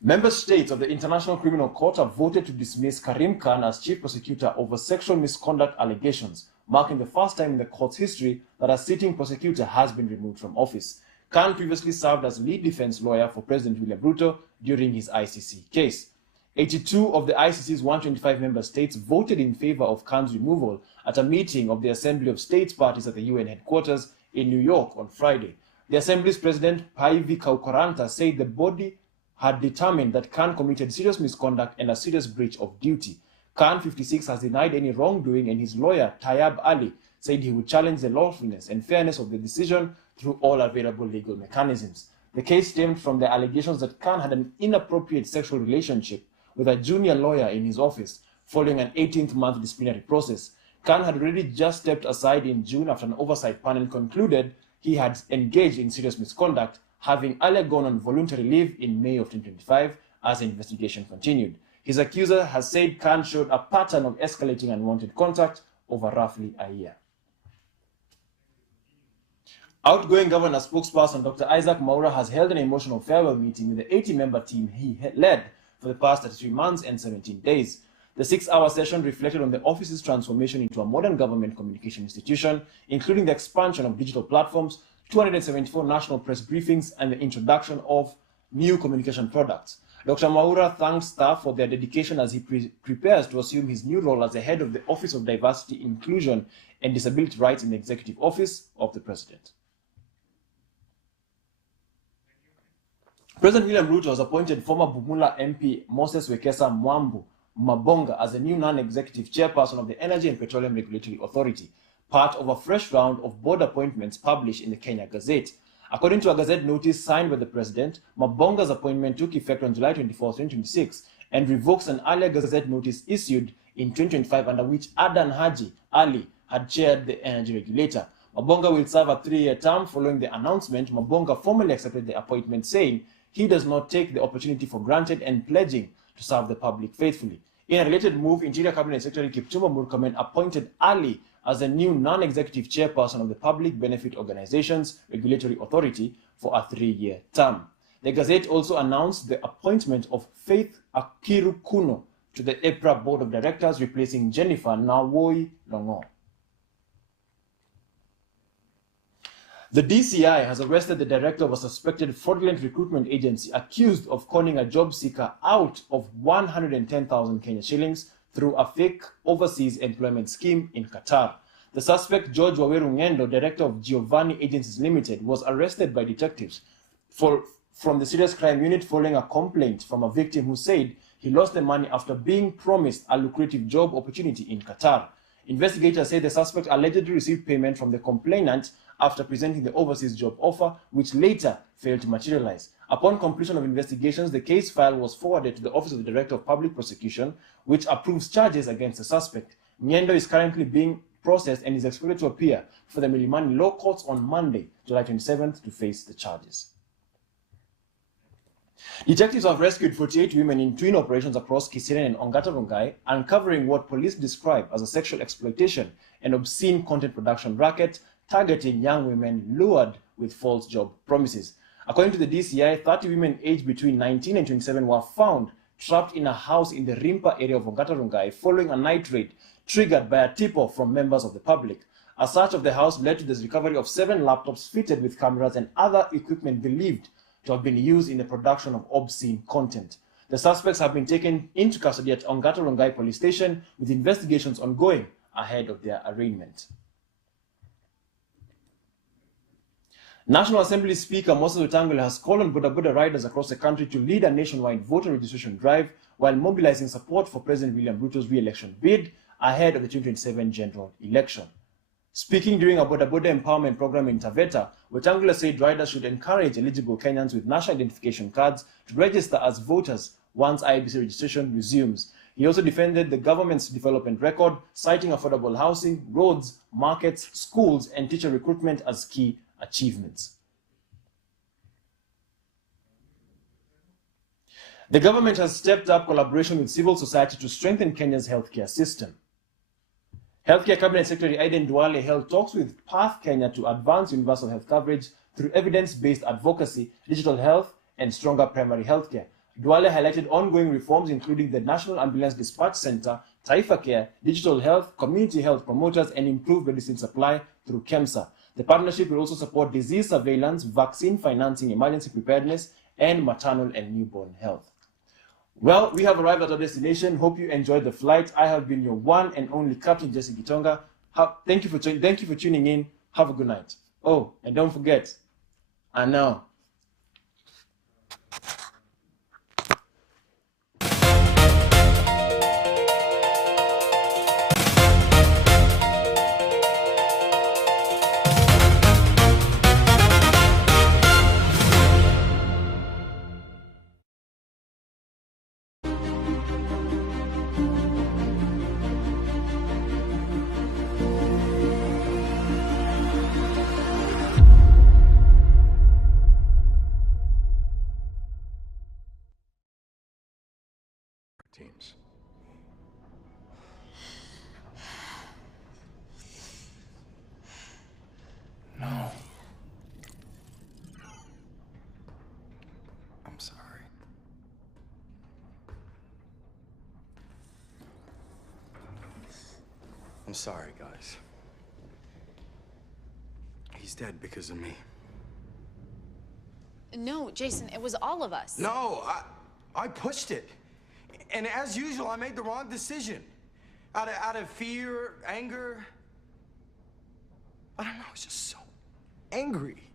Member states of the International Criminal Court have voted to dismiss Karim Khan as chief prosecutor over sexual misconduct allegations, marking the first time in the court's history that a sitting prosecutor has been removed from office. Khan previously served as lead defense lawyer for President William Ruto during his ICC case. 82 of the ICC's 125 member states voted in favor of Khan's removal at a meeting of the Assembly of States Parties at the UN headquarters in New York on Friday. The Assembly's President Paivi Kaukoranta said the body had determined that Khan committed serious misconduct and a serious breach of duty. Khan, 56, has denied any wrongdoing, and his lawyer, Tayyab Ali, said he would challenge the lawfulness and fairness of the decision through all available legal mechanisms. The case stemmed from the allegations that Khan had an inappropriate sexual relationship with a junior lawyer in his office following an 18-month disciplinary process. Khan had already just stepped aside in June after an oversight panel concluded he had engaged in serious misconduct, having earlier gone on voluntary leave in May of 2025 as the investigation continued. His accuser has said Khan showed a pattern of escalating unwanted contact over roughly a year. Outgoing governor spokesperson Dr. Isaac Mwaura has held an emotional farewell meeting with the 80-member team he led for the past 33 months and 17 days. The 6-hour session reflected on the office's transformation into a modern government communication institution, including the expansion of digital platforms, 274 national press briefings, and the introduction of new communication products. Dr. Mwaura thanked staff for their dedication as he prepares to assume his new role as the head of the Office of Diversity, Inclusion, and Disability Rights in the Executive Office of the President. President William Ruto has appointed former Bumula MP Moses Wekesa Mwambu Mabonga as the new non-executive chairperson of the Energy and Petroleum Regulatory Authority, part of a fresh round of board appointments published in the Kenya Gazette. According to a Gazette notice signed by the President, Mabonga's appointment took effect on July 24, 2026, and revokes an earlier Gazette notice issued in 2025 under which Adan Haji Ali had chaired the energy regulator. Mabonga will serve a 3-year term. Following the announcement, Mabonga formally accepted the appointment, saying he does not take the opportunity for granted and pledging to serve the public faithfully. In a related move, Interior Cabinet Secretary Kipchumba Murkomen appointed Ali as the new non-executive chairperson of the Public Benefit Organizations Regulatory Authority for a 3-year term. The Gazette also announced the appointment of Faith Akiru Kuno to the EPRA Board of Directors, replacing Jennifer Nawoi Longo. The DCI has arrested the director of a suspected fraudulent recruitment agency accused of conning a job seeker out of 110,000 Kenya shillings through a fake overseas employment scheme in Qatar. The suspect, George Waweru Ngendo, director of Giovanni Agencies Limited, was arrested by detectives from the Serious Crime Unit following a complaint from a victim who said he lost the money after being promised a lucrative job opportunity in Qatar. Investigators say the suspect allegedly received payment from the complainant after presenting the overseas job offer, which later failed to materialize. Upon completion of investigations, the case file was forwarded to the Office of the Director of Public Prosecution, which approves charges against the suspect. Ngendo is currently being processed and is expected to appear for the Milimani Law Courts on Monday, July 27th, to face the charges. Detectives have rescued 48 women in twin operations across Kiseren and Ongata Rongai, uncovering what police describe as a sexual exploitation and obscene content production racket targeting young women lured with false job promises. According to the DCI, 30 women aged between 19 and 27 were found trapped in a house in the Rimpa area of Ongata Rongai following a night raid triggered by a tip-off from members of the public. A search of the house led to the recovery of 7 laptops fitted with cameras and other equipment believed to have been used in the production of obscene content. The suspects have been taken into custody at Ongata Rongai Police Station, with investigations ongoing ahead of their arraignment. National Assembly Speaker Moses Wetangula has called on boda riders across the country to lead a nationwide voter registration drive while mobilizing support for President William Ruto's re-election bid ahead of the 2027 general election. Speaking during a boda empowerment program in Taveta, Wetangula said riders should encourage eligible Kenyans with national identification cards to register as voters once IEBC registration resumes. He also defended the government's development record, citing affordable housing, roads, markets, schools, and teacher recruitment as key achievements. The government has stepped up collaboration with civil society to strengthen Kenya's healthcare system. Healthcare Cabinet Secretary Aiden Duale held talks with Path Kenya to advance universal health coverage through evidence-based advocacy, digital health, and stronger primary healthcare. Duale highlighted ongoing reforms including the National Ambulance Dispatch Center, Taifa Care, digital health, community health promoters, and improved medicine supply through KEMSA. The partnership will also support disease surveillance, vaccine financing, emergency preparedness, and maternal and newborn health. Well, we have arrived at our destination. Hope you enjoyed the flight. I have been your one and only Captain Jesse Gitonga. Thank you for tuning in. Have a good night. Oh, and don't forget, and now. Teams. No. I'm sorry. I'm sorry, guys. He's dead because of me. No, Jason, it was all of us. No, I pushed it. And as usual, I made the wrong decision. Out of fear, anger. I don't know, I was just so angry.